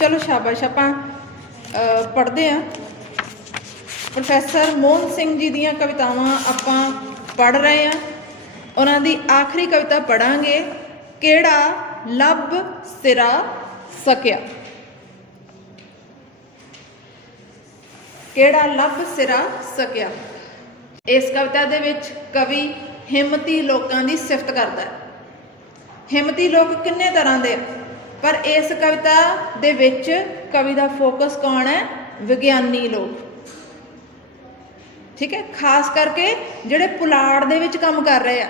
ਚਲੋ ਸ਼ਾਬਾਸ਼, ਆਪਾਂ ਪੜ੍ਹਦੇ ਆ ਪ੍ਰੋਫੈਸਰ ਮੋਹਨ ਸਿੰਘ ਜੀ ਦੀਆਂ ਕਵਿਤਾਵਾਂ ਆਪਾਂ ਪੜ੍ਹ ਰਹੇ ਆ ਉਹਨਾਂ ਦੀ ਆਖਰੀ ਕਵਿਤਾ ਪੜਾਂਗੇ ਕਿਹੜਾ ਲੱਭ ਸਿਰਾ ਸਕਿਆ? ਕਿਹੜਾ ਲੱਭ ਸਿਰਾ ਸਕਿਆ? ਇਸ ਕਵਿਤਾ ਦੇ ਵਿੱਚ ਕਵੀ ਹਿੰਮਤੀ ਲੋਕਾਂ ਦੀ ਸਿਫਤ ਕਰਦਾ ਹੈ। ਹਿੰਮਤੀ ਲੋਕ ਕਿੰਨੇ ਤਰ੍ਹਾਂ ਦੇ ਆ? ਪਰ ਇਸ ਕਵਿਤਾ ਦੇ ਵਿੱਚ ਕਵੀ ਦਾ ਫੋਕਸ ਕੌਣ ਹੈ? ਵਿਗਿਆਨੀ ਲੋਕ। ਠੀਕ ਹੈ? ਖਾਸ ਕਰਕੇ ਜਿਹੜੇ ਪੁਲਾੜ ਦੇ ਵਿੱਚ ਕੰਮ ਕਰ ਰਹੇ ਆ।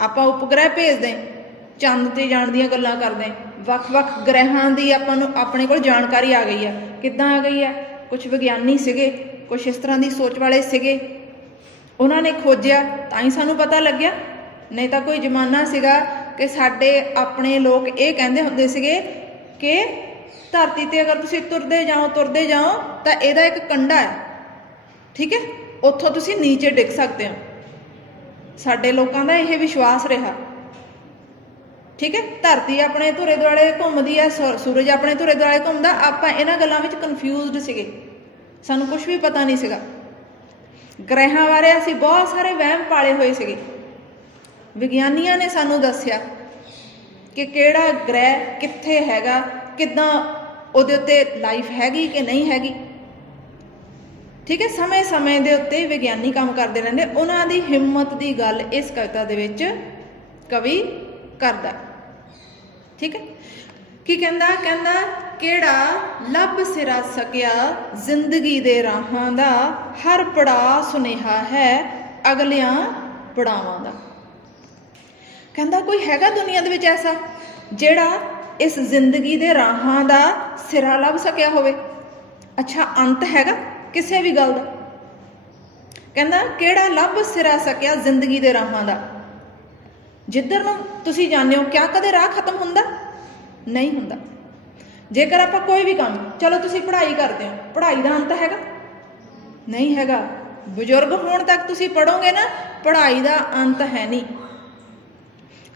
ਆਪਾਂ ਉਪਗ੍ਰਹਿ ਭੇਜਦੇ ਚੰਦ ਤੇ ਜਾਣ ਦੀਆਂ ਗੱਲਾਂ ਕਰਦੇ ਵੱਖ-ਵੱਖ ਗ੍ਰਹਿਾਂ ਦੀ ਆਪਾਂ ਨੂੰ ਆਪਣੇ ਕੋਲ ਜਾਣਕਾਰੀ ਆ ਗਈ ਆ ਕਿੱਦਾਂ ਆ ਗਈ ਆ ਕੁਝ ਵਿਗਿਆਨੀ ਸੀਗੇ ਕੁਝ ਇਸ ਤਰ੍ਹਾਂ ਦੀ ਸੋਚ ਵਾਲੇ ਸੀਗੇ। ਉਹਨਾਂ ਨੇ ਖੋਜਿਆ ਤਾਂ ਹੀ ਸਾਨੂੰ ਪਤਾ ਲੱਗਿਆ। ਨਹੀਂ ਤਾਂ ਕੋਈ ਜ਼ਮਾਨਾ ਸੀਗਾ ਕਿ ਸਾਡੇ ਆਪਣੇ ਲੋਕ ਇਹ ਕਹਿੰਦੇ ਹੁੰਦੇ ਸੀਗੇ ਕਿ ਧਰਤੀ ਤੇ ਅਗਰ ਤੁਸੀਂ ਤੁਰਦੇ ਜਾਓ ਤੁਰਦੇ ਜਾਓ, ਤਾਂ ਇਹਦਾ ਇੱਕ ਕੰਡਾ ਹੈ। ਠੀਕ ਹੈ? ਉੱਥੋਂ ਤੁਸੀਂ ਨੀਚੇ ਡਿੱਗ ਸਕਦੇ ਹੋ। ਸਾਡੇ ਲੋਕਾਂ ਦਾ ਇਹ ਵਿਸ਼ਵਾਸ ਰਿਹਾ। ਠੀਕ ਹੈ? ਧਰਤੀ ਆਪਣੇ ਧੁਰੇ ਦੁਆਲੇ ਘੁੰਮਦੀ ਹੈ, ਸੂ- ਸੂਰਜ ਆਪਣੇ ਧੁਰੇ ਦੁਆਲੇ ਘੁੰਮਦਾ, ਆਪਾਂ ਇਹਨਾਂ ਗੱਲਾਂ ਵਿੱਚ ਕਨਫਿਊਜ਼ਡ ਸੀਗੇ। ਸਾਨੂੰ ਕੁਝ ਵੀ ਪਤਾ ਨਹੀਂ ਸੀਗਾ। ਗ੍ਰਹਿਾਂ ਬਾਰੇ ਅਸੀਂ ਬਹੁਤ ਸਾਰੇ ਵਹਿਮ ਪਾਲੇ ਹੋਏ ਸੀਗੇ। ਵਿਗਿਆਨੀਆਂ ਨੇ ਸਾਨੂੰ ਦੱਸਿਆ ਕਿ ਕਿਹੜਾ ਗ੍ਰਹਿ ਕਿੱਥੇ ਹੈਗਾ, ਕਿੱਦਾਂ ਉਹਦੇ ਉੱਤੇ ਲਾਈਫ ਹੈਗੀ ਕਿ ਨਹੀਂ ਹੈਗੀ। ਠੀਕ ਹੈ, ਸਮੇਂ-ਸਮੇਂ ਦੇ ਉੱਤੇ ਵਿਗਿਆਨੀ ਕੰਮ ਕਰਦੇ ਰਹਿੰਦੇ, ਉਹਨਾਂ ਦੀ ਹਿੰਮਤ ਦੀ ਗੱਲ ਇਸ ਕਵਿਤਾ ਦੇ ਵਿੱਚ ਕਵੀ ਕਰਦਾ ਠੀਕ ਹੈ, ਕੀ ਕਹਿੰਦਾ? ਕਹਿੰਦਾ, ਕਿਹੜਾ ਲੱਭ ਸਿਰਾ ਸਕਿਆ ਜ਼ਿੰਦਗੀ ਦੇ ਰਾਹਾਂ ਦਾ, ਹਰ ਪੜਾਅ ਸੁਨੇਹਾ ਹੈ ਅਗਲਿਆਂ ਪੜਾਵਾਂ ਦਾ। ਕਹਿੰਦਾ ਕੋਈ ਹੈਗਾ ਦੁਨੀਆ ਦੇ ਵਿੱਚ ਐਸਾ ਜਿਹੜਾ ਇਸ ਜ਼ਿੰਦਗੀ ਦੇ ਰਾਹਾਂ ਦਾ ਸਿਰਾ ਲੱਭ ਸਕਿਆ ਹੋਵੇ? ਅੱਛਾ, ਅੰਤ ਹੈਗਾ ਕਿਸੇ ਵੀ ਗੱਲ ਦਾ? ਕਹਿੰਦਾ ਕਿਹੜਾ ਲੱਭ ਸਿਰਾ ਸਕਿਆ ਜ਼ਿੰਦਗੀ ਦੇ ਰਾਹਾਂ ਦਾ? ਜਿੱਧਰ ਨੂੰ ਤੁਸੀਂ ਜਾਂਦੇ ਹੋ, ਕਿਆ ਕਦੇ ਰਾਹ ਖਤਮ ਹੁੰਦਾ? ਨਹੀਂ ਹੁੰਦਾ। ਜੇਕਰ ਆਪਾਂ ਕੋਈ ਵੀ ਕੰਮ, ਚਲੋ ਤੁਸੀਂ ਪੜ੍ਹਾਈ ਕਰਦੇ ਹੋ, ਪੜ੍ਹਾਈ ਦਾ ਅੰਤ ਹੈਗਾ? ਨਹੀਂ ਹੈਗਾ। ਬਜ਼ੁਰਗ ਹੋਣ ਤੱਕ ਤੁਸੀਂ ਪੜੋਗੇ ਨਾ, ਪੜ੍ਹਾਈ ਦਾ ਅੰਤ ਹੈ ਨਹੀਂ।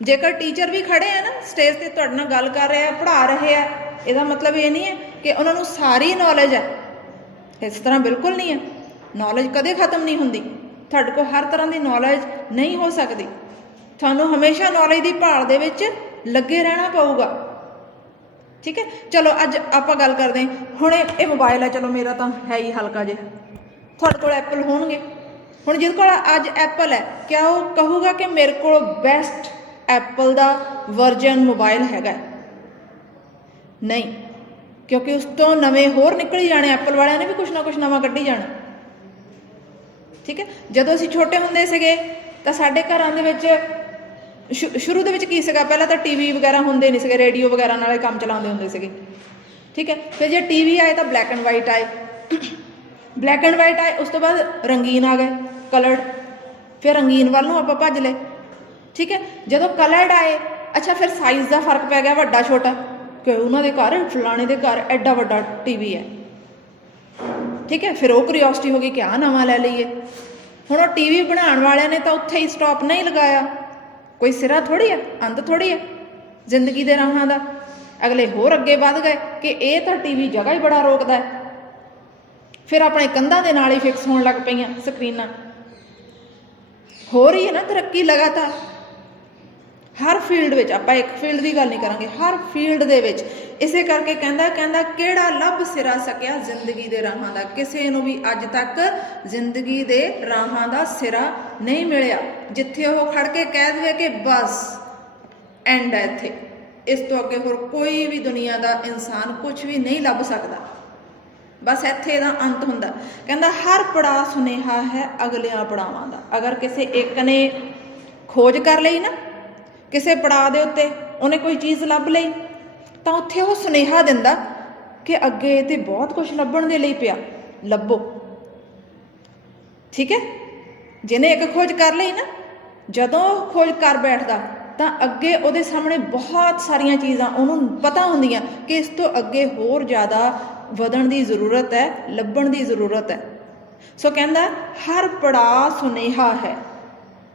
ਜੇਕਰ ਟੀਚਰ ਵੀ ਖੜੇ ਆ ਨਾ ਸਟੇਜ ਤੇ ਤੁਹਾਡੇ ਨਾਲ ਗੱਲ ਕਰ ਰਹੇ ਆ, ਪੜ੍ਹਾ ਰਹੇ ਆ, ਇਹਦਾ ਮਤਲਬ ਇਹ ਨਹੀਂ ਹੈ ਕਿ ਉਹਨਾਂ ਨੂੰ ਸਾਰੀ ਨੌਲੇਜ ਹੈ। ਇਸ ਤਰ੍ਹਾਂ ਬਿਲਕੁਲ ਨਹੀਂ ਹੈ। ਨੌਲੇਜ ਕਦੇ ਖਤਮ ਨਹੀਂ ਹੁੰਦੀ। ਤੁਹਾਡੇ ਕੋਲ ਹਰ ਤਰ੍ਹਾਂ ਦੀ ਨੌਲੇਜ ਨਹੀਂ ਹੋ ਸਕਦੀ। ਤੁਹਾਨੂੰ ਹਮੇਸ਼ਾ ਨੌਲੇਜ ਦੀ ਭਾਲ ਦੇ ਵਿੱਚ ਲੱਗੇ ਰਹਿਣਾ ਪਊਗਾ। ਠੀਕ ਹੈ? ਚਲੋ, ਅੱਜ ਆਪਾਂ ਗੱਲ ਕਰਦੇ ਹਾਂ। ਹੁਣ ਇਹ ਇਹ ਮੋਬਾਈਲ ਹੈ, ਚਲੋ ਮੇਰਾ ਤਾਂ ਹੈ ਹੀ ਹਲਕਾ ਜਿਹਾ। ਤੁਹਾਡੇ ਕੋਲ ਐਪਲ ਹੋਣਗੇ। ਹੁਣ ਜਿਹਦੇ ਕੋਲ ਅੱਜ ਐਪਲ ਹੈ, ਕਿਆ ਉਹ ਕਹੂਗਾ ਕਿ ਮੇਰੇ ਕੋਲ ਬੈਸਟ ਐਪਲ ਦਾ ਵਰਜ਼ਨ ਮੋਬਾਈਲ ਹੈਗਾ ਨਹੀਂ, ਕਿਉਂਕਿ ਉਸ ਤੋਂ ਨਵੇਂ ਹੋਰ ਨਿਕਲ ਹੀ ਜਾਣੇ ਐਪਲ ਵਾਲਿਆਂ ਨੇ ਵੀ ਕੁਝ ਨਾ ਕੁਝ ਨਵਾਂ ਕੱਢੀ ਜਾਣਾ। ਠੀਕ ਹੈ? ਜਦੋਂ ਅਸੀਂ ਛੋਟੇ ਹੁੰਦੇ ਸੀਗੇ, ਤਾਂ ਸਾਡੇ ਘਰਾਂ ਦੇ ਵਿੱਚ ਸ਼ੁ- ਸ਼ੁਰੂ ਦੇ ਵਿੱਚ ਕੀ ਸੀਗਾ? ਪਹਿਲਾਂ ਤਾਂ ਟੀਵੀ ਵਗੈਰਾ ਹੁੰਦੇ ਨਹੀਂ ਸੀਗੇ ਰੇਡੀਓ ਵਗੈਰਾ ਨਾਲੇ ਕੰਮ ਚਲਾਉਂਦੇ ਹੁੰਦੇ ਸੀਗੇ। ਠੀਕ ਹੈ? ਫਿਰ ਜੇ ਟੀਵੀ ਆਏ ਤਾਂ ਬਲੈਕ ਐਂਡ ਵਾਈਟ ਆਏ। ਬਲੈਕ ਐਂਡ ਵਾਈਟ ਆਏ, ਉਸ ਤੋਂ ਬਾਅਦ ਰੰਗੀਨ ਆ ਗਏ ਕਲਰਡ ਫਿਰ ਰੰਗੀਨ ਵੱਲ ਨੂੰ ਆਪਾਂ ਭੱਜ ਲਏ। ਠੀਕ ਹੈ? ਜਦੋਂ ਕਲਰਡ ਆਏ, ਅੱਛਾ, ਫਿਰ ਸਾਈਜ਼ ਦਾ ਫ਼ਰਕ ਪੈ ਗਿਆ ਵੱਡਾ, ਛੋਟਾ। ਕਿ ਉਹਨਾਂ ਦੇ ਘਰ, ਫਲਾਣੇ ਦੇ ਘਰ ਐਡਾ ਵੱਡਾ ਟੀਵੀ ਹੈ। ਠੀਕ ਹੈ? ਫਿਰ ਉਹ ਕਿਉਰਿਓਸਿਟੀ ਹੋ ਗਈ ਕਿ ਆ ਨਵਾਂ ਲੈ ਲਈਏ। ਹੁਣ ਉਹ ਟੀਵੀ ਬਣਾਉਣ ਵਾਲਿਆਂ ਨੇ ਤਾਂ ਉੱਥੇ ਹੀ ਸਟਾਪ ਨਹੀਂ ਲਗਾਇਆ। ਕੋਈ ਸਿਰਾ ਥੋੜੀ ਹੈ? ਅੰਤ ਥੋੜੀ ਹੈ? ਜ਼ਿੰਦਗੀ ਦੇ ਰਾਹਾਂ ਦਾ। ਅਗਲੇ ਹੋਰ ਅੱਗੇ ਵੱਧ ਗਏ ਕਿ ਇਹ ਤਾਂ ਟੀਵੀ ਜਗ੍ਹਾ ਹੀ ਬੜਾ ਰੋਕਦਾ ਹੈ। ਫਿਰ ਆਪਣੇ ਕੰਧਾਂ ਦੇ ਨਾਲ ਹੀ ਫਿਕਸ ਹੋਣ ਲੱਗ ਪਈਆਂ ਸਕਰੀਨਾਂ। ਹੋ ਰਹੀ ਹੈ ਨਾ ਤਰੱਕੀ ਲਗਾਤਾਰ। ਹਰ ਫੀਲਡ ਵਿੱਚ, ਆਪਾਂ ਇੱਕ ਫੀਲਡ ਦੀ ਗੱਲ ਨਹੀਂ ਕਰਾਂਗੇ, ਹਰ ਫੀਲਡ ਦੇ ਵਿੱਚ ਇਸੇ ਕਰਕੇ ਕਹਿੰਦਾ ਕਹਿੰਦਾ ਕਿਹੜਾ ਲੱਭ ਸਿਰਾ ਸਕਿਆ ਜ਼ਿੰਦਗੀ ਦੇ ਰਾਹਾਂ ਦਾ? ਕਿਸੇ ਨੂੰ ਵੀ ਅੱਜ ਤੱਕ ਜ਼ਿੰਦਗੀ ਦੇ ਰਾਹਾਂ ਦਾ ਸਿਰਾ ਨਹੀਂ ਮਿਲਿਆ। ਜਿੱਥੇ ਉਹ ਖੜ ਕੇ ਕਹਿ ਦੇਵੇ ਕਿ ਬਸ ਐਂਡ ਹੈ ਇੱਥੇ। ਇਸ ਤੋਂ ਅੱਗੇ ਹੋਰ ਕੋਈ ਵੀ ਦੁਨੀਆ ਦਾ ਇਨਸਾਨ ਕੁਝ ਵੀ ਨਹੀਂ ਲੱਭ ਸਕਦਾ। ਬਸ ਇੱਥੇ ਇਹਦਾ ਅੰਤ ਹੁੰਦਾ। ਕਹਿੰਦਾ, ਹਰ ਪੜਾਅ ਸੁਨੇਹਾ ਹੈ ਅਗਲਿਆਂ ਪੜਾਵਾਂ ਦਾ। ਅਗਰ ਕਿਸੇ ਇੱਕ ਨੇ ਖੋਜ ਕਰ ਲਈ ਨਾ ਕਿਸੇ ਪੜਾਅ ਦੇ ਉੱਤੇ ਉਹਨੇ ਕੋਈ ਚੀਜ਼ ਲੱਭ ਲਈ, ਤਾਂ ਉੱਥੇ ਉਹ ਸੁਨੇਹਾ ਦਿੰਦਾ ਕਿ ਅੱਗੇ ਤੇ ਬਹੁਤ ਕੁਝ ਲੱਭਣ ਦੇ ਲਈ ਪਿਆ, ਲੱਭੋ। ਠੀਕ ਹੈ? ਜਿਹਨੇ ਇੱਕ ਖੋਜ ਕਰ ਲਈ ਨਾ, ਜਦੋਂ ਉਹ ਖੋਜ ਕਰ ਬੈਠਦਾ, ਤਾਂ ਅੱਗੇ ਉਹਦੇ ਸਾਹਮਣੇ ਬਹੁਤ ਸਾਰੀਆਂ ਚੀਜ਼ਾਂ ਉਹਨੂੰ ਪਤਾ ਹੁੰਦੀਆਂ ਕਿ ਇਸ ਤੋਂ ਅੱਗੇ ਹੋਰ ਜ਼ਿਆਦਾ ਵਧਣ ਦੀ ਜ਼ਰੂਰਤ ਹੈ, ਲੱਭਣ ਦੀ ਜ਼ਰੂਰਤ ਹੈ। ਸੋ ਕਹਿੰਦਾ, ਹਰ ਪੜਾਅ ਸੁਨੇਹਾ ਹੈ।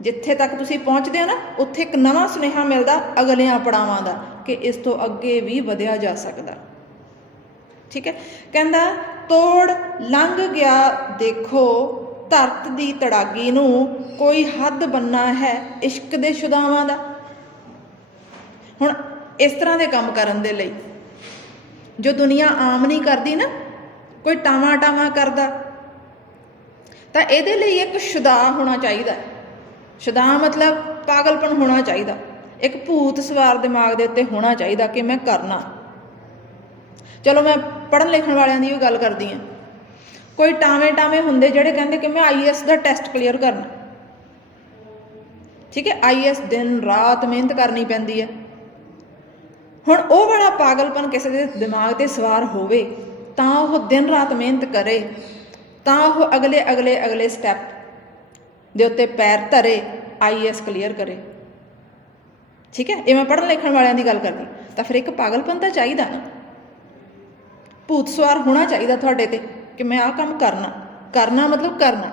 ਜਿੱਥੇ ਤੱਕ ਤੁਸੀਂ ਪਹੁੰਚਦੇ ਹੋ ਨਾ, ਉੱਥੇ ਇੱਕ ਨਵਾਂ ਸੁਨੇਹਾ ਮਿਲਦਾ ਅਗਲਿਆਂ ਪੜਾਵਾਂ ਦਾ ਕਿ ਇਸ ਤੋਂ ਅੱਗੇ ਵੀ ਵਧਿਆ ਜਾ ਸਕਦਾ। ਠੀਕ ਹੈ? ਕਹਿੰਦਾ, ਤੋੜ ਲੰਘ ਗਿਆ, ਦੇਖੋ, ਧਰਤ ਦੀ ਤੜਾਗੀ ਨੂੰ ਕੋਈ ਹੱਦ ਬੰਨਾ ਹੈ ਇਸ਼ਕ ਦੇ ਸ਼ੁਦਾਵਾਂ ਦਾ। ਹੁਣ ਇਸ ਤਰ੍ਹਾਂ ਦੇ ਕੰਮ ਕਰਨ ਦੇ ਲਈ ਜੋ ਦੁਨੀਆ ਆਮ ਨਹੀਂ ਕਰਦੀ ਨਾ, ਕੋਈ ਟਾਵਾ ਟਾਵਾ ਕਰਦਾ, ਤਾਂ ਇਹਦੇ ਲਈ ਇੱਕ ਸ਼ੁਦਾ ਹੋਣਾ ਚਾਹੀਦਾ। ਸ਼ੁਦਾ ਮਤਲਬ ਪਾਗਲਪਨ ਹੋਣਾ ਚਾਹੀਦਾ। ਇੱਕ ਭੂਤ ਸਵਾਰ ਦਿਮਾਗ ਦੇ ਉੱਤੇ ਹੋਣਾ ਚਾਹੀਦਾ ਕਿ ਮੈਂ ਕਰਨਾ। ਚਲੋ ਮੈਂ ਪੜ੍ਹਨ ਲਿਖਣ ਵਾਲਿਆਂ ਦੀ ਵੀ ਗੱਲ ਕਰਦੀ ਹਾਂ। ਕੋਈ ਟਾਵੇਂ ਟਾਵੇਂ ਹੁੰਦੇ ਜਿਹੜੇ ਕਹਿੰਦੇ ਕਿ ਮੈਂ ਆਈਐਸ ਦਾ ਟੈਸਟ ਕਲੀਅਰ ਕਰਨਾ। ਠੀਕ ਹੈ ਆਈਐਸ ਦਿਨ ਰਾਤ ਮਿਹਨਤ ਕਰਨੀ ਪੈਂਦੀ ਹੈ। ਹੁਣ ਉਹ ਵਾਲਾ ਪਾਗਲਪਨ ਕਿਸੇ ਦੇ ਦਿਮਾਗ ਤੇ ਸਵਾਰ ਹੋਵੇ, ਤਾਂ ਉਹ ਦਿਨ ਰਾਤ ਮਿਹਨਤ ਕਰੇ, ਤਾਂ ਉਹ ਅਗਲੇ ਅਗਲੇ ਅਗਲੇ ਸਟੈਪ ਦੇ ਉੱਤੇ ਪੈਰ ਧਰੇ ਆਈਐਸ ਕਲੀਅਰ ਕਰੇ। ਠੀਕ ਹੈ? ਇਹ ਮੈਂ ਪੜ੍ਹਨ ਲਿਖਣ ਵਾਲਿਆਂ ਦੀ ਗੱਲ ਕਰਦੀ। ਤਾਂ ਫਿਰ ਇੱਕ ਪਾਗਲਪਨ ਤਾਂ ਚਾਹੀਦਾ ਨਾ। ਭੂਤ ਸਵਾਰ ਹੋਣਾ ਚਾਹੀਦਾ ਤੁਹਾਡੇ ਤੇ ਕਿ ਮੈਂ ਆਹ ਕੰਮ ਕਰਨਾ। ਕਰਨਾ ਮਤਲਬ ਕਰਨਾ।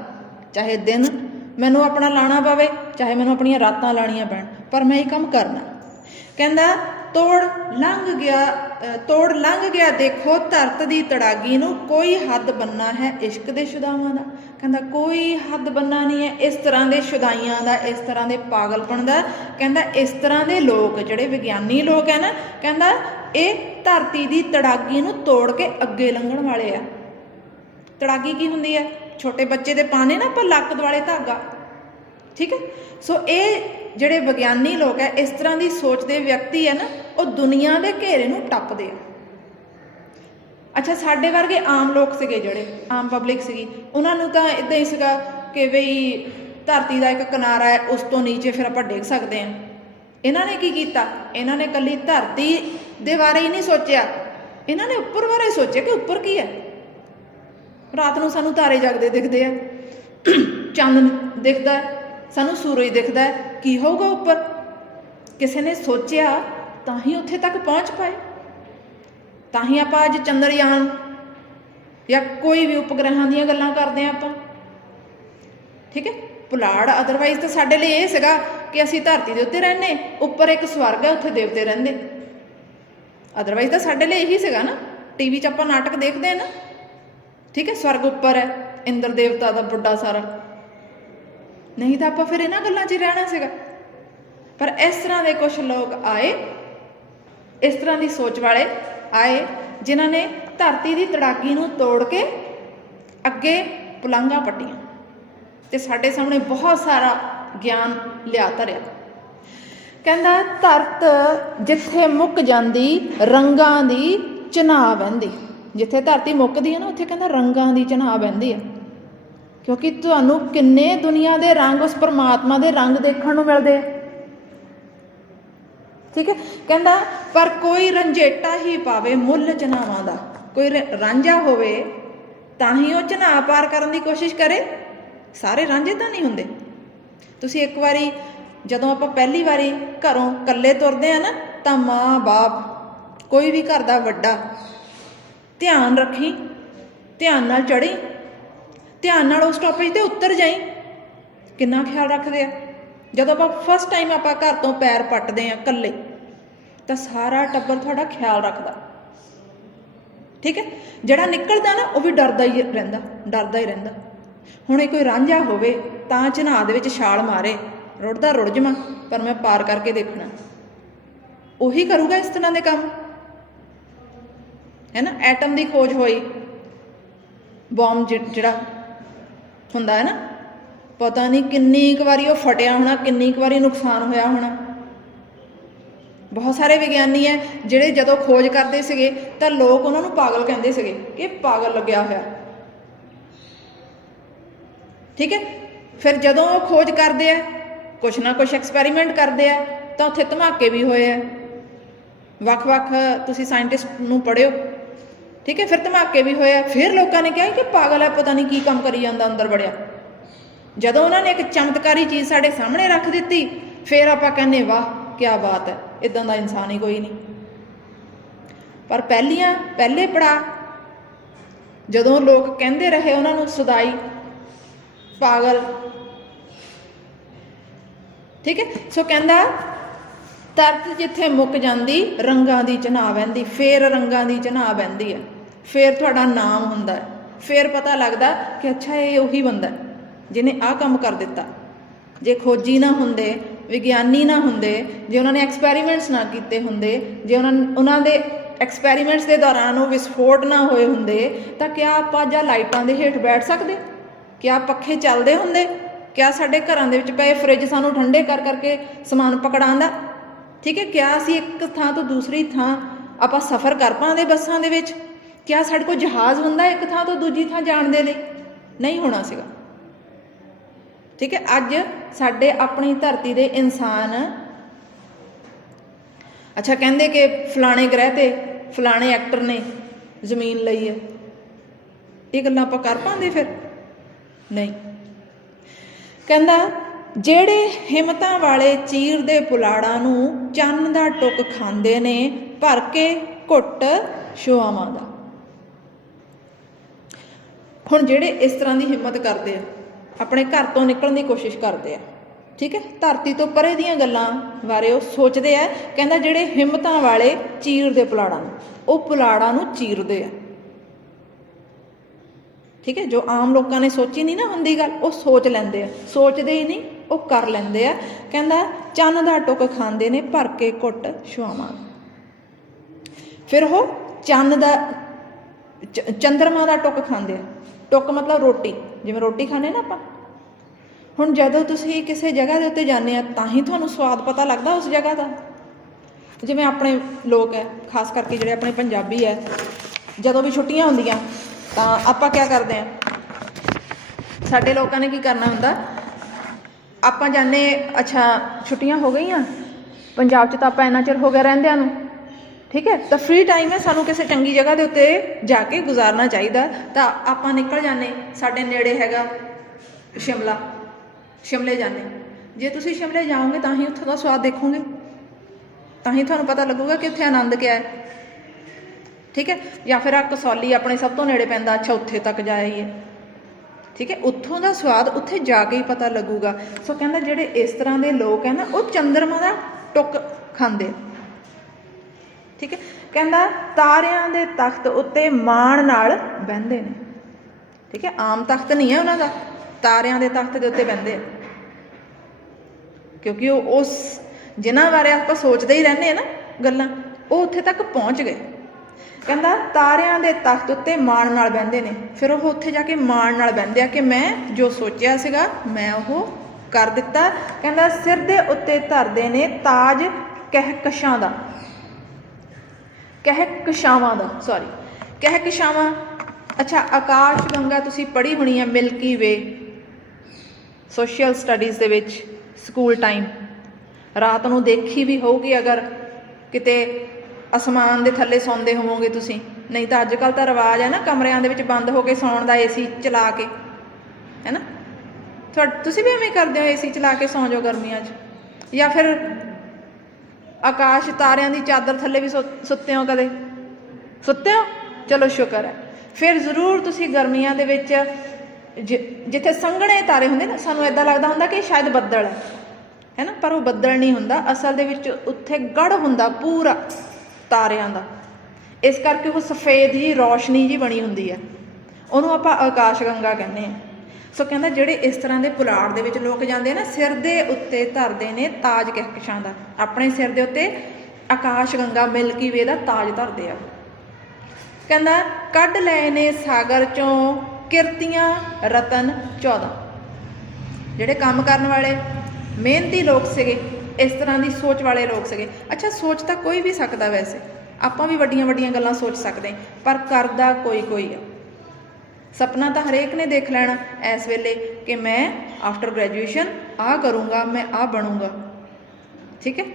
ਚਾਹੇ ਦਿਨ ਮੈਨੂੰ ਆਪਣਾ ਲਾਣਾ ਪਵੇ, ਚਾਹੇ ਮੈਨੂੰ ਆਪਣੀਆਂ ਰਾਤਾਂ ਲਾਣੀਆਂ ਪੈਣ, ਪਰ ਮੈਂ ਇਹ ਕੰਮ ਕਰਨਾ। ਕਹਿੰਦਾ ਤੋੜ ਲੰਘ ਗਿਆ ਤੋੜ ਲੰਘ ਗਿਆ, ਦੇਖੋ ਧਰਤ ਦੀ ਤੜਾਗੀ ਨੂੰ ਕੋਈ ਹੱਦ ਬੰਨਾ ਹੈ ਇਸ਼ਕ ਦੇ ਸ਼ੁਦਾਵਾਂ ਦਾ। ਕਹਿੰਦਾ ਕੋਈ ਹੱਦ ਬੰਨਾ ਨਹੀਂ ਹੈ, ਇਸ ਤਰ੍ਹਾਂ ਦੇ ਸ਼ੁਦਾਈਆਂ ਦਾ, ਇਸ ਤਰ੍ਹਾਂ ਦੇ ਪਾਗਲਪਣ ਦਾ। ਕਹਿੰਦਾ ਇਸ ਤਰ੍ਹਾਂ ਦੇ ਲੋਕ, ਜਿਹੜੇ ਵਿਗਿਆਨੀ ਲੋਕ ਹੈ ਨਾ, ਕਹਿੰਦਾ ਇਹ ਧਰਤੀ ਦੀ ਤੜਾਗੀ ਨੂੰ ਤੋੜ ਕੇ ਅੱਗੇ ਲੰਘਣ ਵਾਲੇ ਆ। ਤੜਾਗੀ ਕੀ ਹੁੰਦੀ ਹੈ? ਛੋਟੇ ਬੱਚੇ ਦੇ ਪਾਣੇ ਨਾ ਆਪਾਂ ਲੱਕ ਦੁਆਲੇ ਧਾਗਾ। ਠੀਕ ਹੈ? ਸੋ ਇਹ ਜਿਹੜੇ ਵਿਗਿਆਨੀ ਲੋਕ ਹੈ ਇਸ ਤਰ੍ਹਾਂ ਦੀ ਸੋਚ ਦੇ ਵਿਅਕਤੀ ਹੈ ਨਾ ਉਹ ਦੁਨੀਆ ਦੇ ਘੇਰੇ ਨੂੰ ਟੱਪਦੇ ਆ। ਅੱਛਾ ਸਾਡੇ ਵਰਗੇ ਆਮ ਲੋਕ ਸੀਗੇ ਜਿਹੜੇ ਆਮ ਪਬਲਿਕ ਸੀਗੀ ਉਹਨਾਂ ਨੂੰ ਤਾਂ ਇਦਾਂ ਹੀ ਸੀਗਾ ਕਿ ਬਈ ਧਰਤੀ ਦਾ ਇੱਕ ਕਿਨਾਰਾ ਹੈ ਉਸ ਤੋਂ ਨੀਚੇ ਫਿਰ ਆਪਾਂ ਡਿੱਗ ਸਕਦੇ ਹਾਂ। ਇਹਨਾਂ ਨੇ ਕੀ ਕੀਤਾ? ਇਹਨਾਂ ਨੇ ਕੱਲੀ ਧਰਤੀ ਦੇ ਬਾਰੇ ਹੀ ਨਹੀਂ ਸੋਚਿਆ। ਇਹਨਾਂ ਨੇ ਉੱਪਰ ਬਾਰੇ ਸੋਚਿਆ ਕਿ ਉੱਪਰ ਕੀ ਹੈ? ਰਾਤ ਨੂੰ ਸਾਨੂੰ ਤਾਰੇ ਜਗਦੇ ਦਿਖਦੇ ਆ। ਚੰਨ ਦਿਖਦਾ ਹੈ, ਸਾਨੂੰ ਸੂਰਜ ਦਿਖਦਾ ਹੈ। ਕੀ ਹੋਊਗਾ ਉੱਪਰ? ਕਿਸੇ ਨੇ ਸੋਚਿਆ ਤਾਂ ਹੀ ਉੱਥੇ ਤੱਕ ਪਹੁੰਚ ਪਾਏ। ਤਾਂ ਹੀ ਆਪਾਂ ਅੱਜ ਚੰਦਰਯਾਨ ਜਾਂ ਕੋਈ ਵੀ ਉਪਗ੍ਰਹਾਂ ਦੀਆਂ ਗੱਲਾਂ ਕਰਦੇ ਆ ਆਪਾਂ। ਠੀਕ ਹੈ? ਪੁਲਾੜ ਅਦਰਵਾਈਜ਼ ਤਾਂ ਸਾਡੇ ਲਈ ਇਹ ਸੀਗਾ ਕਿ ਅਸੀਂ ਧਰਤੀ ਦੇ ਉੱਤੇ ਰਹਿੰਦੇ, ਉੱਪਰ ਇੱਕ ਸਵਰਗ ਹੈ, ਉੱਥੇ ਦੇਵਤੇ ਰਹਿੰਦੇ। ਅਦਰਵਾਈਜ਼ ਤਾਂ ਸਾਡੇ ਲਈ ਇਹੀ ਸੀਗਾ ਨਾ। ਟੀਵੀ 'ਚ ਆਪਾਂ ਨਾਟਕ ਦੇਖਦੇ ਆ ਨਾ। ਠੀਕ ਹੈ? ਸਵਰਗ ਉੱਪਰ ਹੈ, ਇੰਦਰ ਦੇਵਤਾ ਦਾ ਵੱਡਾ ਸਾਰਾ। ਨਹੀਂ ਤਾਂ ਆਪਾਂ ਫਿਰ ਇਹਨਾਂ ਗੱਲਾਂ 'ਚ ਹੀ ਰਹਿਣਾ ਸੀਗਾ। ਪਰ ਇਸ ਤਰ੍ਹਾਂ ਦੇ ਕੁਝ ਲੋਕ ਆਏ, ਇਸ ਤਰ੍ਹਾਂ ਦੀ ਸੋਚ ਵਾਲੇ ਆਏ, ਜਿਨ੍ਹਾਂ ਨੇ ਧਰਤੀ ਦੀ ਤੜਾਕੀ ਨੂੰ ਤੋੜ ਕੇ ਅੱਗੇ ਪੁਲੰਗਾ ਪੱਟੀਆਂ ਤੇ ਸਾਡੇ ਸਾਹਮਣੇ ਬਹੁਤ ਸਾਰਾ ਗਿਆਨ ਲਿਆ ਧਰਿਆ। ਕਹਿੰਦਾ, ਧਰਤ ਜਿੱਥੇ ਮੁੱਕ ਜਾਂਦੀ, ਰੰਗਾਂ ਦੀ ਚਨਾਹ ਵਹਿੰਦੀ। ਜਿੱਥੇ ਧਰਤੀ ਮੁੱਕਦੀ ਹੈ ਨਾ, ਉੱਥੇ ਕਹਿੰਦਾ ਰੰਗਾਂ ਦੀ ਚਨਾਹ ਬਹਿੰਦੀ ਹੈ। ਕਿਉਂਕਿ ਤੁਹਾਨੂੰ ਕਿੰਨੇ ਦੁਨੀਆ ਦੇ ਰੰਗ ਉਸ ਪਰਮਾਤਮਾ ਦੇ ਰੰਗ ਦੇਖਣ ਨੂੰ ਮਿਲਦੇ ਆ। ਠੀਕ ਹੈ? ਕਹਿੰਦਾ, ਪਰ ਕੋਈ ਰੰਝੇਟਾ ਹੀ ਪਾਵੇ ਮੁੱਲ ਚਨਾਵਾਂ ਦਾ। ਕੋਈ ਰ- ਰਾਂਝਾ ਹੋਵੇ, ਤਾਂ ਹੀ ਉਹ ਚਨਾਹ ਪਾਰ ਕਰਨ ਦੀ ਕੋਸ਼ਿਸ਼ ਕਰੇ। ਸਾਰੇ ਰਾਂਝੇ ਤਾਂ ਨਹੀਂ ਹੁੰਦੇ। ਤੁਸੀਂ ਇੱਕ ਵਾਰੀ, ਜਦੋਂ ਆਪਾਂ ਪਹਿਲੀ ਵਾਰੀ ਘਰੋਂ ਇਕੱਲੇ ਤੁਰਦੇ ਆ ਨਾ, ਤਾਂ ਮਾਂ, ਬਾਪ, ਕੋਈ ਵੀ ਘਰ ਦਾ ਵੱਡਾ ਧਿਆਨ ਰੱਖੀ, ਧਿਆਨ ਨਾਲ ਚੜੀ ਧਿਆਨ ਨਾਲ ਉਸ ਟੋਪਿਕ ਤੇ ਉੱਤਰ ਜਾਈ। ਕਿੰਨਾ ਖਿਆਲ ਰੱਖਦੇ ਆ? ਜਦੋਂ ਆਪਾਂ ਫਸਟ ਟਾਈਮ ਆਪਾਂ ਘਰ ਤੋਂ ਪੈਰ ਪੱਟਦੇ ਆ ਇਕੱਲੇ, ਤਾਂ ਸਾਰਾ ਟੱਬਰ ਤੁਹਾਡਾ ਖਿਆਲ ਰੱਖਦਾ। ਠੀਕ ਹੈ? ਜਿਹੜਾ ਨਿਕਲਦਾ ਨਾ, ਉਹ ਵੀ ਡਰਦਾ ਹੀ ਰਹਿੰਦਾ, ਡਰਦਾ ਹੀ ਰਹਿੰਦਾ। ਹੁਣ ਇਹ ਕੋਈ ਰਾਂਝਾ ਹੋਵੇ, ਤਾਂ ਚਨਾਹ ਦੇ ਵਿੱਚ ਛਾਲ ਮਾਰੇ, ਰੁੜਦਾ ਰੁੜ ਜਾਵਾਂ, ਪਰ ਮੈਂ ਪਾਰ ਕਰਕੇ ਦੇਖਣਾ। ਉਹੀ ਕਰੂਗਾ ਇਸ ਤਰ੍ਹਾਂ ਦੇ ਕੰਮ। ਹੈ ਨਾ? ਐਟਮ ਦੀ ਖੋਜ ਹੋਈ। ਬੌਮ ਜਿਹੜਾ ਹੁੰਦਾ ਹੈ ਨਾ? ਪਤਾ ਨਹੀਂ ਕਿੰਨੀ ਕੁ ਵਾਰੀ ਉਹ ਫਟਿਆ ਹੋਣਾ, ਕਿੰਨੀ ਕੁ ਵਾਰੀ ਨੁਕਸਾਨ ਹੋਇਆ ਹੋਣਾ। ਬਹੁਤ ਸਾਰੇ ਵਿਗਿਆਨੀ ਹੈ, ਜਿਹੜੇ ਜਦੋਂ ਖੋਜ ਕਰਦੇ ਸੀਗੇ, ਤਾਂ ਲੋਕ ਉਹਨਾਂ ਨੂੰ ਪਾਗਲ ਕਹਿੰਦੇ ਸੀਗੇ ਕਿ ਪਾਗਲ ਲੱਗਿਆ ਹੋਇਆ। ਠੀਕ ਹੈ? ਫਿਰ ਜਦੋਂ ਉਹ ਖੋਜ ਕਰਦੇ ਆ, ਕੁਛ ਨਾ ਕੁਛ ਐਕਸਪੈਰੀਮੈਂਟ ਕਰਦੇ ਆ, ਤਾਂ ਉੱਥੇ ਧਮਾਕੇ ਵੀ ਹੋਏ ਆ। ਵੱਖ-ਵੱਖ ਤੁਸੀਂ ਸਾਇੰਟਿਸਟ ਨੂੰ ਪੜਿਓ ਠੀਕ ਹੈ, ਫਿਰ ਧਮਾਕੇ ਵੀ ਹੋਇਆ ਫਿਰ ਲੋਕਾਂ ਨੇ ਕਿਹਾ ਕਿ ਪਾਗਲ ਹੈ ਪਤਾ ਨਹੀਂ ਕੀ ਕੰਮ ਕਰੀ ਜਾਂਦਾ ਅੰਦਰ ਵੜਿਆ। ਜਦੋਂ ਉਹਨਾਂ ਨੇ ਇੱਕ ਚਮਤਕਾਰੀ ਚੀਜ਼ ਸਾਡੇ ਸਾਹਮਣੇ ਰੱਖ ਦਿੱਤੀ, ਫਿਰ ਆਪਾਂ ਕਹਿੰਨੇ ਵਾਹ ਕੀ ਬਾਤ ਹੈ ਇਦਾਂ ਦਾ ਇਨਸਾਨ ਹੀ ਕੋਈ ਨਹੀਂ। ਪਰ ਪਹਿਲੀਆਂ, ਪਹਿਲੇ ਪੜਾ ਜਦੋਂ ਲੋਕ ਕਹਿੰਦੇ ਰਹੇ ਉਹਨਾਂ ਨੂੰ ਸੁਦਾਈ, ਪਾਗਲ, ਠੀਕ ਹੈ, ਸੋ ਕਹਿੰਦਾ ਤਰਤ ਜਿੱਥੇ ਮੁੱਕ ਜਾਂਦੀ, ਰੰਗਾਂ ਦੀ ਚਨਾਹ ਵਹਿੰਦੀ, ਫੇਰ ਰੰਗਾਂ ਦੀ ਚਨਾਹ ਬਹਿੰਦੀ ਹੈ। ਫੇਰ ਤੁਹਾਡਾ ਨਾਮ ਹੁੰਦਾ ਹੈ। ਫੇਰ ਪਤਾ ਲੱਗਦਾ ਕਿ ਅੱਛਾ, ਇਹ ਉਹੀ ਬੰਦਾ ਜਿਹਨੇ ਆਹ ਕੰਮ ਕਰ ਦਿੱਤਾ। ਜੇ ਖੋਜੀ ਨਾ ਹੁੰਦੇ, ਵਿਗਿਆਨੀ ਨਾ ਹੁੰਦੇ, ਜੇ ਉਹਨਾਂ ਨੇ ਐਕਸਪੈਰੀਮੈਂਟਸ ਨਾ ਕੀਤੇ ਹੁੰਦੇ, ਜੇ ਉਹਨਾਂ ਉਹਨਾਂ ਦੇ ਐਕਸਪੈਰੀਮੈਂਟਸ ਦੇ ਦੌਰਾਨ ਉਹ ਵਿਸਫੋਟ ਨਾ ਹੋਏ ਹੁੰਦੇ, ਤਾਂ ਕਿਆ ਆਪਾਂ ਜਾਂ ਲਾਈਟਾਂ ਦੇ ਹੇਠ ਬੈਠ ਸਕਦੇ? ਕਿਆ ਪੱਖੇ ਚੱਲਦੇ ਹੁੰਦੇ? ਕਿਆ ਸਾਡੇ ਘਰਾਂ ਦੇ ਵਿੱਚ ਪਏ ਫ੍ਰਿਜ ਸਾਨੂੰ ਠੰਡੇ ਕਰ ਕਰਕੇ ਸਮਾਨ ਪਕੜਾਉਂਦਾ? ਠੀਕ ਹੈ, ਕਿਆ ਅਸੀਂ ਇੱਕ ਥਾਂ ਤੋਂ ਦੂਸਰੀ ਥਾਂ ਆਪਾਂ ਸਫ਼ਰ ਕਰ ਪਾਉਂਦੇ ਬੱਸਾਂ ਦੇ ਵਿੱਚ? ਕਿਆ ਸਾਡੇ ਕੋਲ ਜਹਾਜ਼ ਹੁੰਦਾ ਇੱਕ ਥਾਂ ਤੋਂ ਦੂਜੀ ਥਾਂ ਜਾਣ ਦੇ ਲਈ? ਨਹੀਂ ਹੋਣਾ ਸੀਗਾ। ਠੀਕ ਹੈ, ਅੱਜ ਸਾਡੇ ਆਪਣੀ ਧਰਤੀ ਦੇ ਇਨਸਾਨ ਅੱਛਾ, ਕਹਿੰਦੇ ਕਿ ਫਲਾਣੇ ਗ੍ਰਹਿ ਤੇ ਫਲਾਣੇ ਐਕਟਰ ਨੇ ਜ਼ਮੀਨ ਲਈ ਹੈ। ਇਹ ਗੱਲਾਂ ਆਪਾਂ ਕਰ ਪਾਉਂਦੇ ਫਿਰ? ਨਹੀਂ। ਕਹਿੰਦਾ ਜਿਹੜੇ ਹਿੰਮਤਾਂ ਵਾਲੇ ਚੀਰ ਦੇ ਪੁਲਾੜਾਂ ਨੂੰ ਚੰਨ ਦਾ ਟੁੱਕ ਖਾਂਦੇ ਨੇ, ਭਰ ਕੇ ਘੁੱਟ ਸ਼ੁਆਵਾਂ ਦਾ। ਹੁਣ ਜਿਹੜੇ ਇਸ ਤਰ੍ਹਾਂ ਦੀ ਹਿੰਮਤ ਕਰਦੇ ਆ, ਆਪਣੇ ਘਰ ਤੋਂ ਨਿਕਲਣ ਦੀ ਕੋਸ਼ਿਸ਼ ਕਰਦੇ ਆ, ਠੀਕ ਹੈ? ਧਰਤੀ ਤੋਂ ਪਰੇ ਦੀਆਂ ਗੱਲਾਂ ਬਾਰੇ ਉਹ ਸੋਚਦੇ ਆ, ਕਹਿੰਦਾ ਜਿਹੜੇ ਹਿੰਮਤਾਂ ਵਾਲੇ ਚੀਰ ਦੇ ਪੁਲਾੜਾਂ ਨੂੰ, ਉਹ ਪੁਲਾੜਾਂ ਨੂੰ ਚੀਰਦੇ ਆ। ਠੀਕ ਹੈ? ਜੋ ਆਮ ਲੋਕਾਂ ਨੇ ਸੋਚੀ ਨਹੀਂ ਨਾ ਹੁੰਦੀ ਗੱਲ, ਉਹ ਸੋਚ ਲੈਂਦੇ ਆ। ਸੋਚਦੇ ਹੀ ਨਹੀਂ ਉਹ ਕਰ ਲੈਂਦੇ ਆ। ਕਹਿੰਦਾ, ਚੰਨ ਦਾ ਟੁੱਕ ਖਾਂਦੇ ਨੇ, ਭਰ ਕੇ ਘੁੱਟ ਸ਼ੁਆਵਾਂ ਫਿਰ ਉਹ ਚੰਨ ਦਾ ਚੰਦਰਮਾ ਦਾ ਟੁੱਕ ਖਾਂਦੇ ਆ। ਟੁੱਕ ਮਤਲਬ ਰੋਟੀ। ਜਿਵੇਂ ਰੋਟੀ ਖਾਂਦੇ ਨਾ ਆਪਾਂ। ਹੁਣ ਜਦੋਂ ਤੁਸੀਂ ਕਿਸੇ ਜਗ੍ਹਾ ਦੇ ਉੱਤੇ ਜਾਂਦੇ ਆ, ਤਾਂ ਹੀ ਤੁਹਾਨੂੰ ਸਵਾਦ ਪਤਾ ਲੱਗਦਾ ਉਸ ਜਗ੍ਹਾ ਦਾ। ਜਿਵੇਂ ਆਪਣੇ ਲੋਕ ਹੈ ਖਾਸ ਕਰਕੇ ਜਿਹੜੇ ਆਪਣੇ ਪੰਜਾਬੀ ਹੈ ਜਦੋਂ ਵੀ ਛੁੱਟੀਆਂ ਹੁੰਦੀਆਂ, ਤਾਂ ਆਪਾਂ ਕੀ ਕਰਦੇ ਆ? ਸਾਡੇ ਲੋਕਾਂ ਨੇ ਕੀ ਕਰਨਾ ਹੁੰਦਾ? ਆਪਾਂ ਜਾਣੇ, ਅੱਛਾ, ਛੁੱਟੀਆਂ ਹੋ ਗਈਆਂ। ਪੰਜਾਬ 'ਚ ਤਾਂ ਆਪਾਂ ਇੰਨਾ ਚਿਰ ਹੋ ਗਿਆ ਰਹਿੰਦਿਆਂ ਨੂੰ। ਠੀਕ ਹੈ? ਤਾਂ ਫ੍ਰੀ ਟਾਈਮ ਹੈ, ਸਾਨੂੰ ਕਿਸੇ ਚੰਗੀ ਜਗ੍ਹਾ ਦੇ ਉੱਤੇ ਜਾ ਕੇ ਗੁਜ਼ਾਰਨਾ ਚਾਹੀਦਾ। ਤਾਂ ਆਪਾਂ ਨਿਕਲ ਜਾਂਦੇ ਸਾਡੇ ਨੇੜੇ ਹੈਗਾ ਸ਼ਿਮਲਾ। ਸ਼ਿਮਲੇ ਜਾਂਦੇ ਜੇ ਤੁਸੀਂ ਸ਼ਿਮਲੇ ਜਾਓਗੇ, ਤਾਂ ਹੀ ਉੱਥੋਂ ਦਾ ਸਵਾਦ ਦੇਖੋਗੇ। ਤਾਂ ਹੀ ਤੁਹਾਨੂੰ ਪਤਾ ਲੱਗੂਗਾ ਕਿ ਉੱਥੇ ਆਨੰਦ ਕਿਆ ਹੈ। ਠੀਕ ਹੈ? ਜਾਂ ਫਿਰ ਆ ਕਸੌਲੀ ਆਪਣੇ ਸਭ ਤੋਂ ਨੇੜੇ ਪੈਂਦਾ, ਅੱਛਾ, ਉੱਥੇ ਤੱਕ ਜਾਈਏ ਠੀਕ ਹੈ? ਉੱਥੋਂ ਦਾ ਸਵਾਦ ਉੱਥੇ ਜਾ ਕੇ ਹੀ ਪਤਾ ਲੱਗੂਗਾ। ਸੋ ਕਹਿੰਦਾ ਜਿਹੜੇ ਇਸ ਤਰ੍ਹਾਂ ਦੇ ਲੋਕ ਹੈ ਨਾ, ਉਹ ਚੰਦਰਮਾ ਦਾ ਟੁੱਕ ਖਾਂਦੇ। ਠੀਕ ਹੈ? ਕਹਿੰਦਾ ਤਾਰਿਆਂ ਦੇ ਤਖਤ ਉੱਤੇ ਮਾਣ ਨਾਲ ਬਹਿੰਦੇ ਨੇ। ਠੀਕ ਹੈ? ਆਮ ਤਖਤ ਨਹੀਂ ਹੈ ਉਹਨਾਂ ਦਾ। ਤਾਰਿਆਂ ਦੇ ਤਖਤ ਦੇ ਉੱਤੇ ਬਹਿੰਦੇ ਕਿਉਂਕਿ ਉਹ ਉਸ, ਜਿਨ੍ਹਾਂ ਬਾਰੇ ਆਪਾਂ ਸੋਚਦੇ ਹੀ ਰਹਿੰਦੇ ਆ ਨਾ ਗੱਲਾਂ, ਉਹ ਉੱਥੇ ਤੱਕ ਪਹੁੰਚ ਗਏ। ਕਹਿੰਦਾ, ਤਾਰਿਆਂ ਦੇ ਤਖਤ ਉੱਤੇ ਮਾਣ ਨਾਲ ਬਹਿੰਦੇ ਨੇ। ਫਿਰ ਉਹ ਉੱਥੇ ਜਾ ਕੇ ਮਾਣ ਨਾਲ ਬਹਿੰਦੇ ਆ ਕਿ ਮੈਂ ਜੋ ਸੋਚਿਆ ਸੀਗਾ, ਮੈਂ ਉਹ ਕਰ ਦਿੱਤਾ। ਕਹਿੰਦਾ, ਸਿਰ ਦੇ ਉੱਤੇ ਧਰਦੇ ਨੇ ਤਾਜ ਕਹਿਕਸ਼ਾਂ ਦਾ। ਕਹਿਕਸ਼ਾਵਾਂ ਦਾ ਸੌਰੀ ਕਹਿਕਸ਼ਾਵਾਂ। ਅੱਛਾ, ਆਕਾਸ਼ ਗੰਗਾ ਤੁਸੀਂ ਪੜ੍ਹੀ ਹੋਣੀ ਹੈ ਮਿਲਕੀ ਵੇ। ਸੋਸ਼ਲ ਸਟੱਡੀਜ਼ ਦੇ ਵਿੱਚ ਸਕੂਲ ਟਾਈਮ ਰਾਤ ਨੂੰ ਦੇਖੀ ਵੀ ਹੋਊਗੀ ਅਗਰ ਕਿਤੇ ਅਸਮਾਨ ਦੇ ਥੱਲੇ ਸੌਂਦੇ ਹੋਵੋਗੇ ਤੁਸੀਂ। ਨਹੀਂ ਤਾਂ ਅੱਜ ਕੱਲ ਤਾਂ ਰਿਵਾਜ ਹੈ ਨਾ, ਕਮਰਿਆਂ ਦੇ ਵਿੱਚ ਬੰਦ ਹੋ ਕੇ ਸੌਣ ਦਾ ਏਸੀ ਚਲਾ ਕੇ। ਹੈ ਨਾ? ਤੁਸੀਂ ਵੀ ਐਵੇਂ ਕਰਦੇ ਹੋ ਏਸੀ ਚਲਾ ਕੇ ਸੌਂ ਜਾਓ ਗਰਮੀਆਂ 'ਚ? ਜਾਂ ਫਿਰ ਆਕਾਸ਼ ਤਾਰਿਆਂ ਦੀ ਚਾਦਰ ਥੱਲੇ ਵੀ ਸੁ- ਸੁੱਤੇ ਹੋ ਕਦੇ? ਸੁੱਤੇ ਹੋ? ਚਲੋ ਸ਼ੁਕਰ ਹੈ। ਫਿਰ ਜ਼ਰੂਰ ਤੁਸੀਂ ਗਰਮੀਆਂ ਦੇ ਵਿੱਚ ਜਿ- ਜਿੱਥੇ ਸੰਘਣੇ ਤਾਰੇ ਹੁੰਦੇ ਨਾ, ਸਾਨੂੰ ਇਦਾਂ ਲੱਗਦਾ ਹੁੰਦਾ ਕਿ ਸ਼ਾਇਦ ਬੱਦਲ ਹੈ। ਹੈ ਨਾ? ਪਰ ਉਹ ਬੱਦਲ ਨਹੀਂ ਹੁੰਦਾ। ਅਸਲ ਦੇ ਵਿੱਚ ਉੱਥੇ ਗੜ ਹੁੰਦਾ ਪੂਰਾ। ਤਾਰਿਆਂ ਦਾ। ਇਸ ਕਰਕੇ ਉਹ ਸਫੇਦ ਜੀ ਰੌਸ਼ਨੀ ਜੀ ਬਣੀ ਹੁੰਦੀ ਹੈ। ਉਹਨੂੰ ਆਪਾਂ ਆਕਾਸ਼ ਗੰਗਾ ਕਹਿੰਦੇ ਆ ਸੋ ਕਹਿੰਦਾ ਜਿਹੜੇ ਇਸ ਤਰ੍ਹਾਂ ਦੇ ਪੁਲਾੜ ਦੇ ਵਿੱਚ ਲੋਕ ਜਾਂਦੇ ਨਾ, ਸਿਰ ਦੇ ਉੱਤੇ ਧਰਦੇ ਨੇ ਤਾਜ ਕਹਿਕਸ਼ਾਂ ਦਾ। ਆਪਣੇ ਸਿਰ ਦੇ ਉੱਤੇ ਆਕਾਸ਼ ਗੰਗਾ, ਮਿਲਕੀ ਵੇ ਦਾ ਤਾਜ ਧਰਦੇ ਆ। ਕਹਿੰਦਾ, ਕੱਢ ਲਏ ਨੇ ਸਾਗਰ ਚੋਂ ਕਿਰਤੀਆਂ ਰਤਨ 14 ਜਿਹੜੇ ਕੰਮ ਕਰਨ ਵਾਲੇ, ਮਿਹਨਤੀ ਲੋਕ ਸੀਗੇ। ਇਸ ਤਰ੍ਹਾਂ ਦੀ ਸੋਚ ਵਾਲੇ ਲੋਕ ਸੀਗੇ। ਅੱਛਾ, ਸੋਚ ਤਾਂ ਕੋਈ ਵੀ ਸਕਦਾ ਵੈਸੇ। ਆਪਾਂ ਵੀ ਵੱਡੀਆਂ ਵੱਡੀਆਂ ਗੱਲਾਂ ਸੋਚ ਸਕਦੇ ਪਰ ਕਰਦਾ ਕੋਈ ਕੋਈ ਆ। ਸੁਪਨਾ ਤਾਂ ਹਰੇਕ ਨੇ ਦੇਖ ਲੈਣਾ ਇਸ ਵੇਲੇ ਕਿ ਮੈਂ ਆਫਟਰ ਗ੍ਰੈਜੂਏਸ਼ਨ ਆ ਕਰੂੰਗਾ, ਮੈਂ ਆ ਬਣੂੰਗਾ। ਠੀਕ ਹੈ?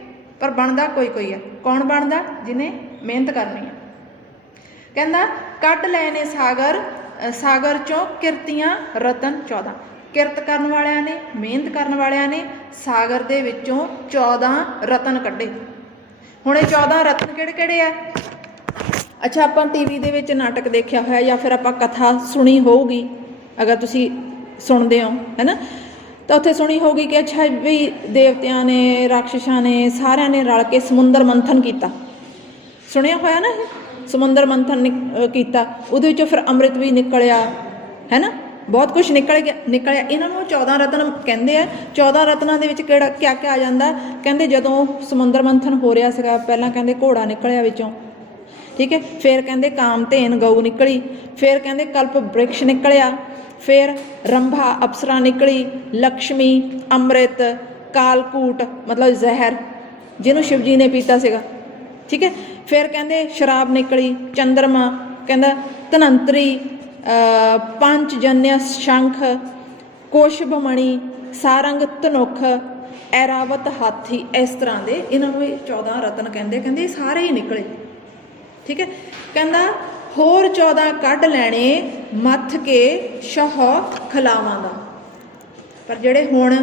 ਪਰ ਬਣਦਾ ਕੋਈ ਕੋਈ ਆ। ਕੌਣ ਬਣਦਾ? ਜਿਨੇ ਮਿਹਨਤ ਕਰਨੀ ਆ। ਕਹਿੰਦਾ ਕੱਢ ਲਏ ਸਾਗਰ ਸਾਗਰ ਚੋਂ ਕਿਰਤੀਆਂ ਰਤਨ 14 ਕਿਰਤ ਕਰਨ ਵਾਲਿਆਂ ਨੇ, ਮਿਹਨਤ ਕਰਨ ਵਾਲਿਆਂ ਨੇ ਸਾਗਰ ਦੇ ਵਿੱਚੋਂ 14 ਰਤਨ ਕੱਢੇ। ਹੁਣ ਇਹ 14 ਰਤਨ ਕਿਹੜੇ ਕਿਹੜੇ ਆ? ਅੱਛਾ, ਆਪਾਂ ਟੀਵੀ ਦੇ ਵਿੱਚ ਨਾਟਕ ਦੇਖਿਆ ਹੋਇਆ ਜਾਂ ਫਿਰ ਆਪਾਂ ਕਥਾ ਸੁਣੀ ਹੋਊਗੀ, ਅਗਰ ਤੁਸੀਂ ਸੁਣਦੇ ਹੋ, ਹੈਨਾ? ਤਾਂ ਉੱਥੇ ਸੁਣੀ ਹੋਊਗੀ ਕਿ ਅੱਛਾ ਵੀ ਦੇਵਤਿਆਂ ਨੇ, ਰਾਖਸ਼ਾਂ ਨੇ, ਸਾਰਿਆਂ ਨੇ ਰਲ ਕੇ ਸਮੁੰਦਰ ਮੰਥਨ ਕੀਤਾ। ਸੁਣਿਆ ਹੋਇਆ ਨਾ ਸਮੁੰਦਰ ਮੰਥਨ ਕੀਤਾ। ਉਹਦੇ ਵਿੱਚੋਂ ਫਿਰ ਅੰਮ੍ਰਿਤ ਵੀ ਨਿਕਲਿਆ ਹੈ ਨਾ ਬਹੁਤ ਕੁਝ ਨਿਕਲ ਗਿਆ, ਨਿਕਲਿਆ। ਇਹਨਾਂ ਨੂੰ 14 ਰਤਨ ਕਹਿੰਦੇ ਆ। 14 ਰਤਨਾਂ ਦੇ ਵਿੱਚ ਕਿਹੜਾ ਕਿਆ ਕਿਆ ਆ ਜਾਂਦਾ? ਕਹਿੰਦੇ ਜਦੋਂ ਸਮੁੰਦਰ ਮੰਥਨ ਹੋ ਰਿਹਾ ਸੀਗਾ, ਪਹਿਲਾਂ ਕਹਿੰਦੇ ਘੋੜਾ ਨਿਕਲਿਆ ਵਿੱਚੋਂ। ਠੀਕ ਹੈ? ਫਿਰ ਕਹਿੰਦੇ ਕਾਮਧੇਨ ਗਊ ਨਿਕਲੀ। ਫਿਰ ਕਹਿੰਦੇ ਕਲਪ ਬ੍ਰਿਕਸ਼ ਨਿਕਲਿਆ। ਫਿਰ ਰੰਭਾ ਅਪਸਰਾ ਨਿਕਲੀ। ਲక్ష్ਮੀ ਅੰਮ੍ਰਿਤ, ਕਾਲਕੂਟ, ਮਤਲਬ ਜ਼ਹਿਰ, ਜਿਹਨੂੰ ਸ਼ਿਵਜੀ ਨੇ ਪੀਤਾ ਸੀਗਾ। ਠੀਕ ਹੈ? ਫਿਰ ਕਹਿੰਦੇ ਸ਼ਰਾਬ ਨਿਕਲੀ, ਚੰਦਰਮਾ, ਕਹਿੰਦਾ ਧਨੰਤਰੀ ਅ, ਪੰਚਜਨਯ ਸ਼ੰਖ ਕੋਸ਼ਭਮਣੀ ਸਾਰੰਗ ਧਨੁਖ ਐਰਾਵਤ ਹਾਥੀ ਇਸ ਤਰ੍ਹਾਂ ਦੇ ਇਹਨਾਂ ਨੂੰ ਇਹ 14 ਰਤਨ ਕਹਿੰਦੇ ਕਹਿੰਦੇ ਇਹ ਸਾਰੇ ਹੀ ਨਿਕਲੇ। ਠੀਕ ਹੈ? ਕਹਿੰਦਾ ਹੋਰ 14 ਕੱਢ ਲੈਣੇ ਮੱਥ ਕੇ ਸ਼ਹ ਖਲਾਵਾਂ ਦਾ। ਪਰ ਜਿਹੜੇ ਹੁਣ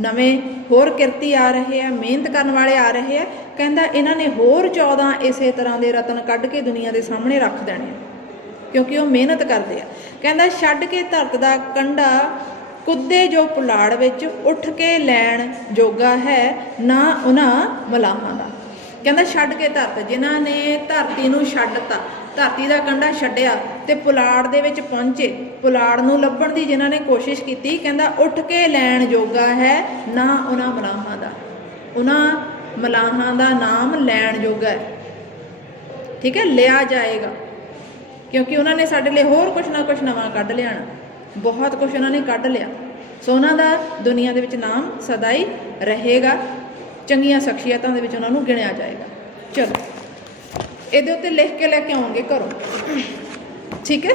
ਨਵੇਂ ਹੋਰ ਕਿਰਤੀ ਆ ਰਹੇ ਆ ਮਿਹਨਤ ਕਰਨ ਵਾਲੇ ਆ ਰਹੇ ਆ ਕਹਿੰਦਾ ਇਹਨਾਂ ਨੇ ਹੋਰ 14 ਇਸੇ ਤਰ੍ਹਾਂ ਦੇ ਰਤਨ ਕੱਢ ਕੇ ਦੁਨੀਆ ਦੇ ਸਾਹਮਣੇ ਰੱਖ ਦੇਣੇ ਆ। ਕਿਉਂਕਿ ਉਹ ਮਿਹਨਤ ਕਰਦੇ ਆ। ਕਹਿੰਦਾ ਛੱਡ ਕੇ ਧਰਤ ਦਾ ਕੰਡਾ ਕੁੱਦੇ ਜੋ ਪੁਲਾੜ ਵਿੱਚ ਉੱਠ ਕੇ ਲੈਣ ਜੋਗਾ ਹੈ, ਨਾ ਉਹਨਾਂ ਮਲਾਹਾਂ ਦਾ। ਕਹਿੰਦਾ ਛੱਡ ਕੇ ਧਰਤ, ਜਿਨ੍ਹਾਂ ਨੇ ਧਰਤੀ ਨੂੰ ਛੱਡਤਾ, ਧਰਤੀ ਦਾ ਕੰਡਾ ਛੱਡਿਆ ਤੇ ਪੁਲਾੜ ਦੇ ਵਿੱਚ ਪਹੁੰਚੇ। ਪੁਲਾੜ ਨੂੰ ਲੱਭਣ ਦੀ ਜਿਨ੍ਹਾਂ ਨੇ ਕੋਸ਼ਿਸ਼ ਕੀਤੀ, ਕਹਿੰਦਾ ਉੱਠ ਕੇ ਲੈਣ ਜੋਗਾ ਹੈ, ਨਾ ਉਹਨਾਂ ਮਲਾਹਾਂ ਦਾ। ਉਹਨਾਂ ਮਲਾਹਾਂ ਦਾ ਨਾਮ ਲੈਣ ਜੋਗਾ ਹੈ। ਠੀਕ ਹੈ, ਲਿਆ ਜਾਏਗਾ। ਕਿਉਂਕਿ ਉਹਨਾਂ ਨੇ ਸਾਡੇ ਲਈ ਹੋਰ ਕੁਝ ਨਾ ਕੁਝ ਨਵਾਂ ਕੱਢ ਲਿਆਣਾ ਬਹੁਤ ਕੁਝ ਉਹਨਾਂ ਨੇ ਕੱਢ ਲਿਆ। ਸੋ ਉਹਨਾਂ ਦਾ ਦੁਨੀਆ ਦੇ ਵਿੱਚ ਨਾਮ ਸਦਾ ਹੀ ਰਹੇਗਾ। ਚੰਗੀਆਂ ਸ਼ਖਸੀਅਤਾਂ ਦੇ ਵਿੱਚ ਉਹਨਾਂ ਨੂੰ ਗਿਣਿਆ ਜਾਏਗਾ। ਚਲੋ। ਇਹਦੇ ਉੱਤੇ ਲਿਖ ਕੇ ਲੈ ਕੇ ਆਉਂਗੇ ਘਰੋਂ। ਠੀਕ ਹੈ?